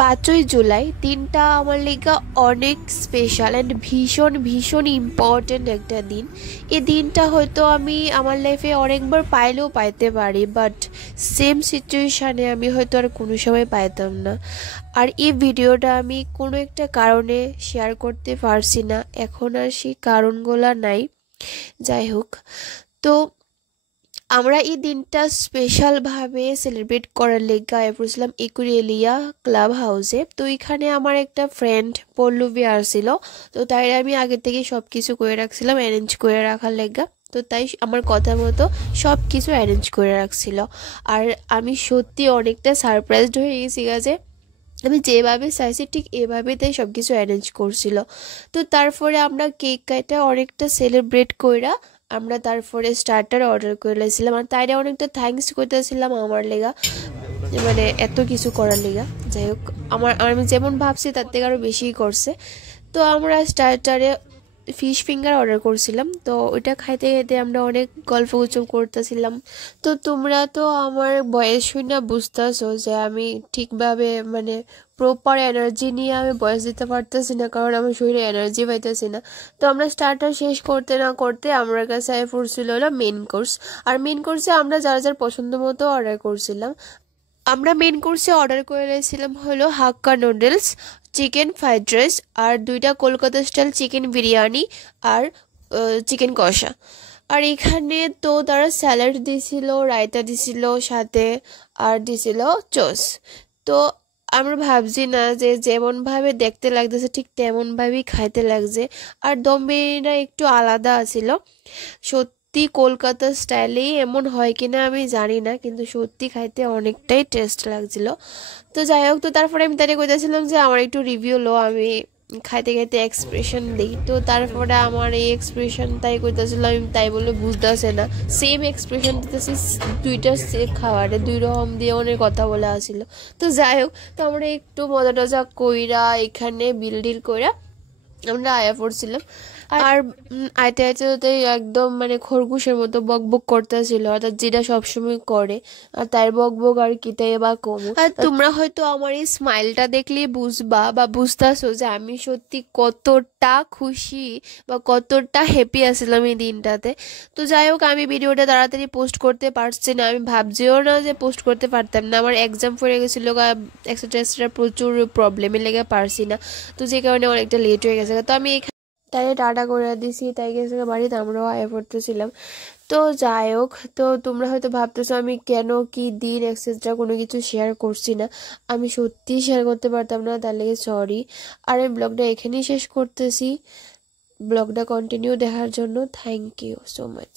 5ই জুলাই দিনটা আমার লেগা অনেক স্পেশাল অ্যান্ড ভীষণ ভীষণ ইম্পর্টেন্ট একটা দিন। এই দিনটা হয়তো আমি আমার লাইফে অনেকবার পাইলেও পাইতে পারি, বাট সেম সিচুয়েশানে আমি হয়তো আর কোনো সময় পাইতাম না। আর এই ভিডিওটা আমি কোনো একটা কারণে শেয়ার করতে পারছি না, এখন আর সেই কারণগুলো নাই। যাই হোক, তো আমরা এই দিনটা স্পেশালভাবে সেলিব্রেট করার লেগে পড়ছিলাম একুরেলিয়া ক্লাব হাউসে। তো এখানে আমার একটা ফ্রেন্ড পল্লবী আসছিল, তো তাই আমি আগে থেকে সব কিছু করে রাখছিলাম, অ্যারেঞ্জ করে রাখার লেগা। তো তাই আমার কথা মতো সব কিছু অ্যারেঞ্জ করে রাখছিল। আর আমি সত্যি অনেকটা সারপ্রাইজড হয়ে গেছি যে আমি যেভাবে চাইছি ঠিক এভাবে তাই সব কিছু অ্যারেঞ্জ করছিল। তো তারপরে আমরা কেক কাটা অনেকটা সেলিব্রেট কইরা আমরা তারপরে স্টার্টার অর্ডার করে লাইছিলাম। আর তাইরা অনেকটা থ্যাঙ্কস করতেছিলাম আমার লেগা, মানে এত কিছু করার লেগা। যাই হোক, আমি যেমন ভাবছি তার থেকে আরও বেশিই করছে। তো আমরা স্টার্টারে ফিশ ফিঙ্গার অর্ডার করছিলাম, তো ওইটা খাইতে খাইতে আমরা অনেক গল্প গুজব করতেছিলাম। তো তোমরা তো আমার বয়স শুনে বুঝতেছো যে আমি ঠিকভাবে মানে প্রপার এনার্জি নিয়ে আমি বয়স দিতে পারতেছি না, কারণ আমার শরীরে এনার্জি পাইতেছি না। তো আমরা স্টার্টার শেষ করতে না করতে আমার কাছে পড়ছিল হলো মেন কোর্স। আর মেন কোর্সে আমরা যার যার পছন্দ মতো অর্ডার করছিলাম। আমরা মেন কোর্সে অর্ডার করে নিয়েছিলাম হলো হাক্কা নুডলস, চিকেন ফ্রাইড রাইস, আর 2টা কলকাতা স্টাইল চিকেন বিরিয়ানি, আর চিকেন কষা। আর এখানে তো তারা স্যালাড দিছিল, রায়তা দিছিল সাথে, আর দিছিল চস। তো আমরা ভাবছি না যে যেমনভাবে দেখতে লাগতেছে ঠিক তেমনভাবেই খাইতে লাগছে। আর দম বিরিয়ানিটা একটু আলাদা ছিল, সত্যি কলকাতা স্টাইলেই এমন হয় কিনা আমি জানি না, কিন্তু সত্যি খাইতে অনেকটাই টেস্ট লাগছিল। তো যাই হোক, তো তারপরে আমি তাকে কইতেছিলাম যে আমার একটু রিভিউ লো, আমি খাইতে খাইতে এক্সপ্রেশন দিই। তো তারপরে আমার এই এক্সপ্রেশন তাই কইতেছিলাম, আমি তাই বলে বুঝতেছে না, সেম এক্সপ্রেশন দিতেছি দুইটা খাবারে 2 রকম দিয়ে অনেক কথা বলে আসছিল। তো যাই হোক, তো আমরা একটু মজা টজা কইরা এখানে বিল কইরা আমরা আয়া পড়ছিলাম। আর আইতে আইতে একদম মানে খরগোশের মতো বক বক করতেছিল, অর্থাৎ যেটা সবসময় করে। আর তার বক বক আর কি তাই বা কমু। আর তোমরা হয়তো আমার এই স্মাইলটা দেখলেই বুঝবা বা বুঝতেছো যে আমি সত্যি কতটা খুশি বা কতটা হ্যাপি আছিলাম এই দিনটাতে। তো যাই হোক, আমি ভিডিওটা তাড়াতাড়ি পোস্ট করতে পারছি না, আমি ভাবছিও না যে পোস্ট করতে পারতাম না। আমার এক্সাম পড়ে গেছিলো, এক্সট্রা প্রচুর প্রবলেমে লেগে পারছি না, তো যে কারণে অনেকটা লেট হয়ে গেছে। তো আমি তাই টাটা করে দিছি, তাই গেছে বাড়িতে, আমরাও আয়া পড়তেছিলাম। তো যাই হোক, তো তোমরা হয়তো ভাবতেছো আমি কেন কি দিন এক্সেট্রা কোনো কিছু শেয়ার করছি না। আমি সত্যিই শেয়ার করতে পারতাম না, তার লেগে সরি। আর আমি ব্লগটা এখানেই শেষ করতেছি। ব্লগটা কন্টিনিউ দেখার জন্য থ্যাংক ইউ সো মাচ।